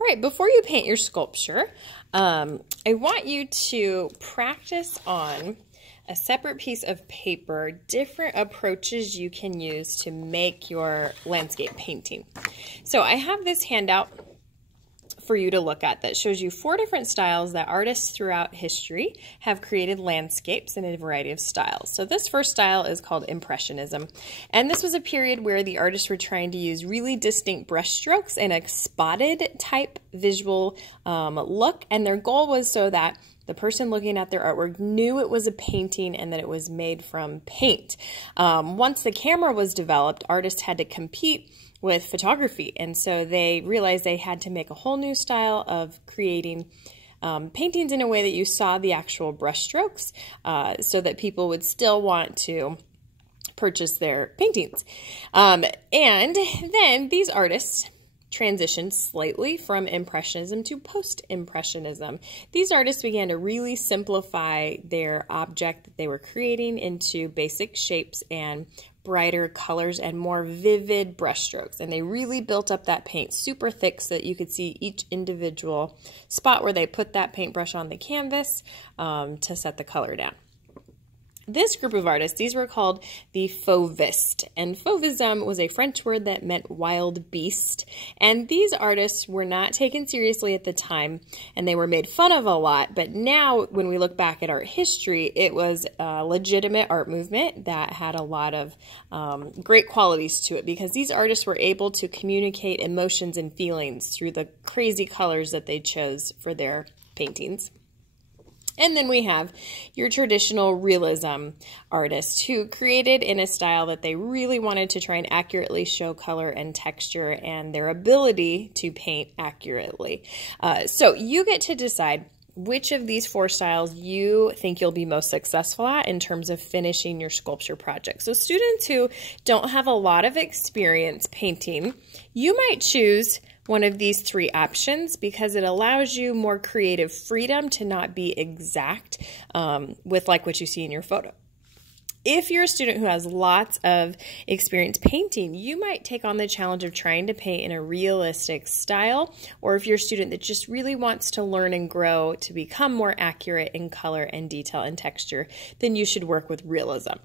All right, before you paint your sculpture, I want you to practice on a separate piece of paper different approaches you can use to make your landscape painting. So I have this handout for you to look at that shows you 4 different styles that artists throughout history have created landscapes in a variety of styles. So this first style is called Impressionism, and this was a period where the artists were trying to use really distinct brushstrokes and a spotted type visual look, and their goal was so that the person looking at their artwork knew it was a painting and that it was made from paint. Once the camera was developed, artists had to compete with photography, and so they realized they had to make a whole new style of creating paintings in a way that you saw the actual brushstrokes, so that people would still want to purchase their paintings. And then these artists transitioned slightly from Impressionism to Post-Impressionism. These artists began to really simplify their object that they were creating into basic shapes and brighter colors and more vivid brushstrokes. And they really built up that paint super thick so that you could see each individual spot where they put that paintbrush on the canvas to set the color down. This group of artists, these were called the Fauvist, and Fauvism was a French word that meant wild beast, and these artists were not taken seriously at the time, and they were made fun of a lot, but now when we look back at art history, it was a legitimate art movement that had a lot of great qualities to it, because these artists were able to communicate emotions and feelings through the crazy colors that they chose for their paintings. And then we have your traditional realism artists who created in a style that they really wanted to try and accurately show color and texture and their ability to paint accurately. So you get to decide which of these 4 styles you think you'll be most successful at in terms of finishing your sculpture project. So students who don't have a lot of experience painting, you might choose one of these 3 options because it allows you more creative freedom to not be exact with like what you see in your photo. If you're a student who has lots of experience painting, you might take on the challenge of trying to paint in a realistic style, or if you're a student that just really wants to learn and grow to become more accurate in color and detail and texture, then you should work with realism.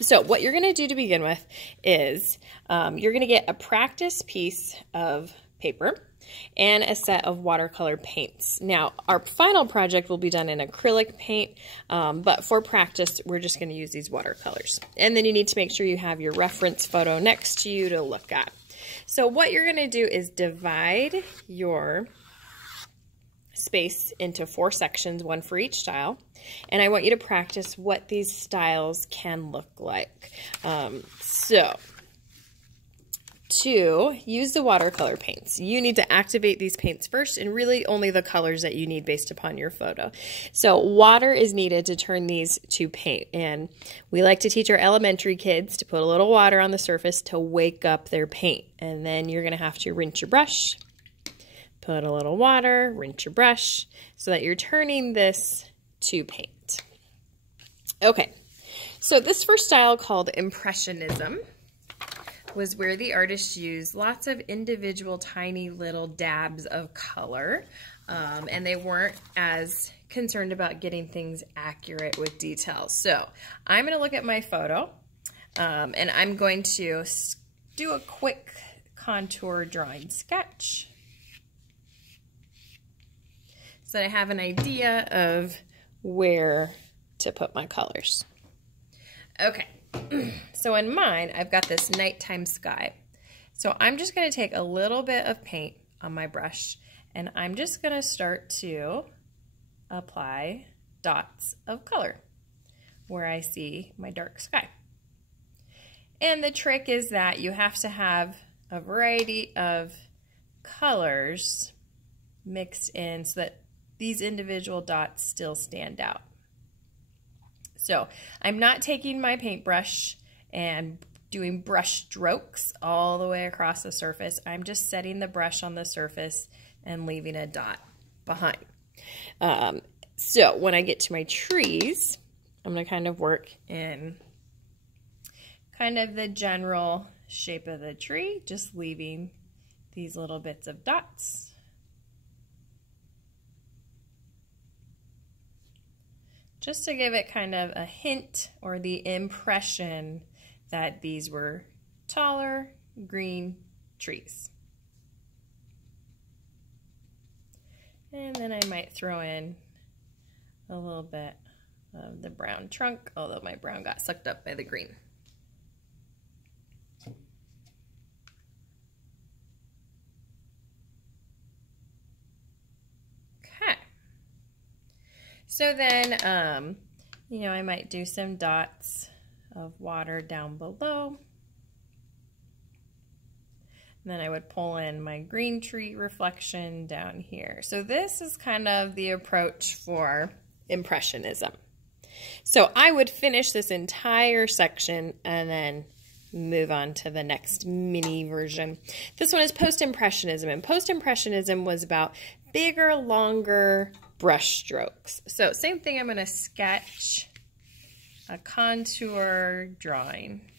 So what you're going to do to begin with is you're going to get a practice piece of paper and a set of watercolor paints. Now, our final project will be done in acrylic paint, but for practice, we're just going to use these watercolors. And then you need to make sure you have your reference photo next to you to look at. So what you're going to do is divide your space into 4 sections, 1 for each style, and I want you to practice what these styles can look like. To use the watercolor paints, you need to activate these paints first, and really only the colors that you need based upon your photo. So water is needed to turn these to paint, and we like to teach our elementary kids to put a little water on the surface to wake up their paint, and then you're going to have to rinse your brush, put a little water, rinse your brush, so that you're turning this to paint. Okay, so this first style called Impressionism was where the artists used lots of individual tiny little dabs of color, and they weren't as concerned about getting things accurate with details. So I'm going to look at my photo, and I'm going to do a quick contour drawing sketch so that I have an idea of where to put my colors. Okay. So in mine, I've got this nighttime sky. So I'm just going to take a little bit of paint on my brush, and I'm just going to start to apply dots of color where I see my dark sky. And the trick is that you have to have a variety of colors mixed in so that these individual dots still stand out. So I'm not taking my paintbrush and doing brush strokes all the way across the surface. I'm just setting the brush on the surface and leaving a dot behind. So when I get to my trees, I'm going to kind of work in kind of the general shape of the tree, just leaving these little bits of dots just to give it kind of a hint or the impression that these were taller green trees. And then I might throw in a little bit of the brown trunk, although my brown got sucked up by the green. Okay. So then, you know, I might do some dots of water down below. And then I would pull in my green tree reflection down here. So this is kind of the approach for Impressionism. So I would finish this entire section and then move on to the next mini version. This one is Post-Impressionism, and Post-Impressionism was about bigger, longer brush strokes. So same thing, I'm going to sketch a contour drawing.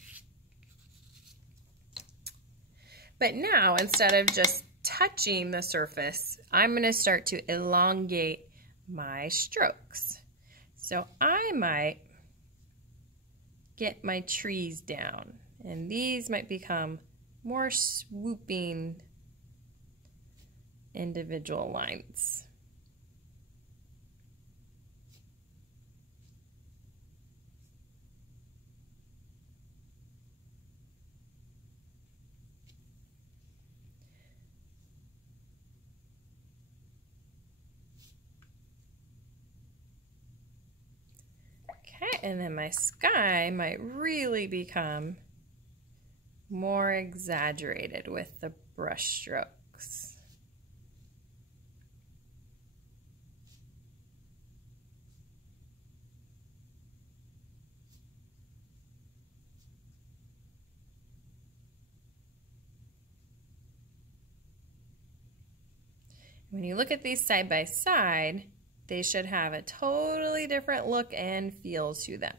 But now, instead of just touching the surface, I'm going to start to elongate my strokes. So I might get my trees down, and these might become more swooping individual lines. Okay, and then my sky might really become more exaggerated with the brush strokes. When you look at these side by side, they should have a totally different look and feel to them.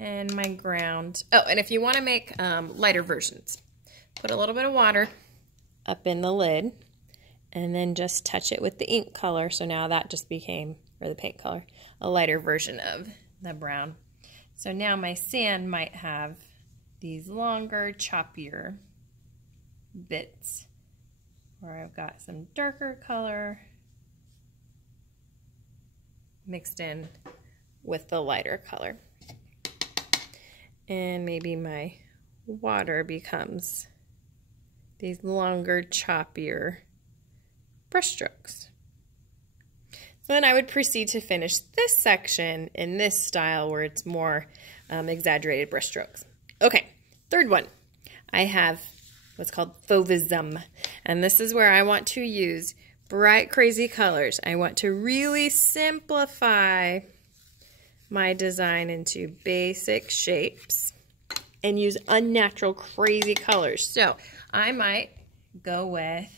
And my ground, oh, and if you want to make lighter versions, put a little bit of water up in the lid and then just touch it with the ink color. So now that just became, or the paint color, a lighter version of the brown. So now my sand might have these longer, choppier bits where I've got some darker color mixed in with the lighter color. And maybe my water becomes these longer, choppier brush strokes. So then I would proceed to finish this section in this style where it's more exaggerated brush strokes. Okay, third one. I have what's called Fauvism, and this is where I want to use bright, crazy colors. I want to really simplify my design into basic shapes and use unnatural, crazy colors. So I might go with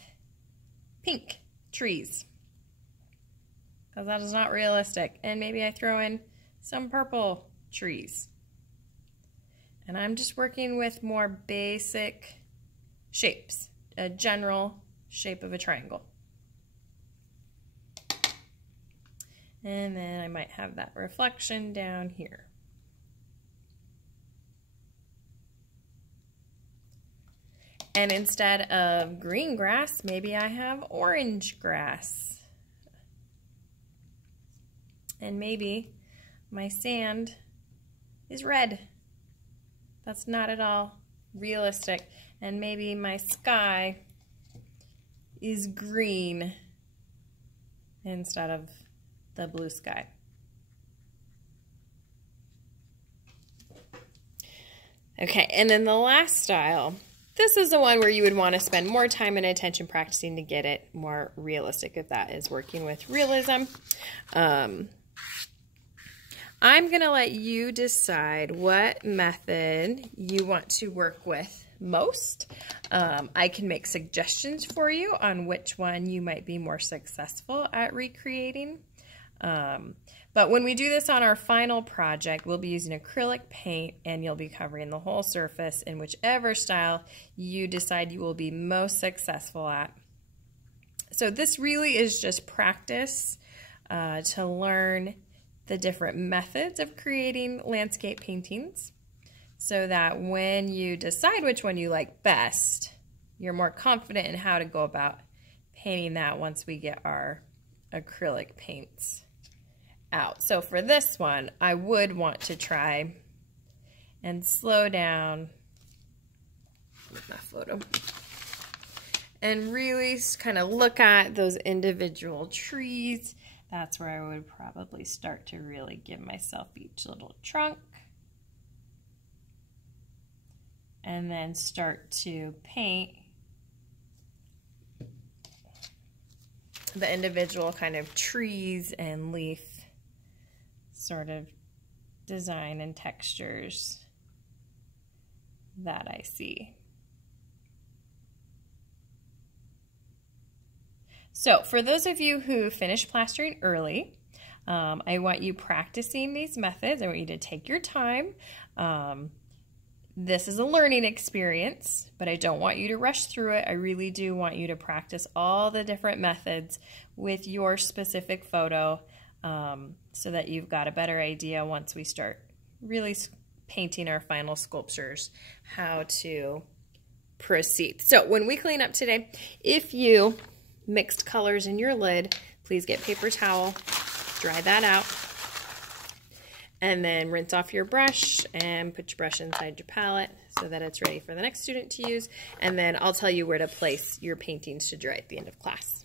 pink trees, because that is not realistic. And maybe I throw in some purple trees. And I'm just working with more basic shapes, a general shape of a triangle. And then I might have that reflection down here. And instead of green grass, maybe I have orange grass. And maybe my sand is red. That's not at all realistic. And maybe my sky is green instead of the blue sky. Okay, and then the last style, this is the one where you would want to spend more time and attention practicing to get it more realistic, if that is working with realism. I'm going to let you decide what method you want to work with most. I can make suggestions for you on which one you might be more successful at recreating. But when we do this on our final project, we'll be using acrylic paint, and you'll be covering the whole surface in whichever style you decide you will be most successful at. So this really is just practice to learn the different methods of creating landscape paintings so that when you decide which one you like best, you're more confident in how to go about painting that once we get our acrylic paints out. So for this one, I would want to try and slow down with my photo and really kind of look at those individual trees. That's where I would probably start to really give myself each little trunk. And then start to paint the individual kind of trees and leaf sort of design and textures that I see. So for those of you who finished plastering early, I want you practicing these methods. I want you to take your time. This is a learning experience, but I don't want you to rush through it. I really do want you to practice all the different methods with your specific photo so that you've got a better idea once we start really painting our final sculptures, how to proceed. So when we clean up today, if you mixed colors in your lid, please get paper towel, dry that out, and then rinse off your brush and put your brush inside your palette so that it's ready for the next student to use. And then I'll tell you where to place your paintings to dry at the end of class.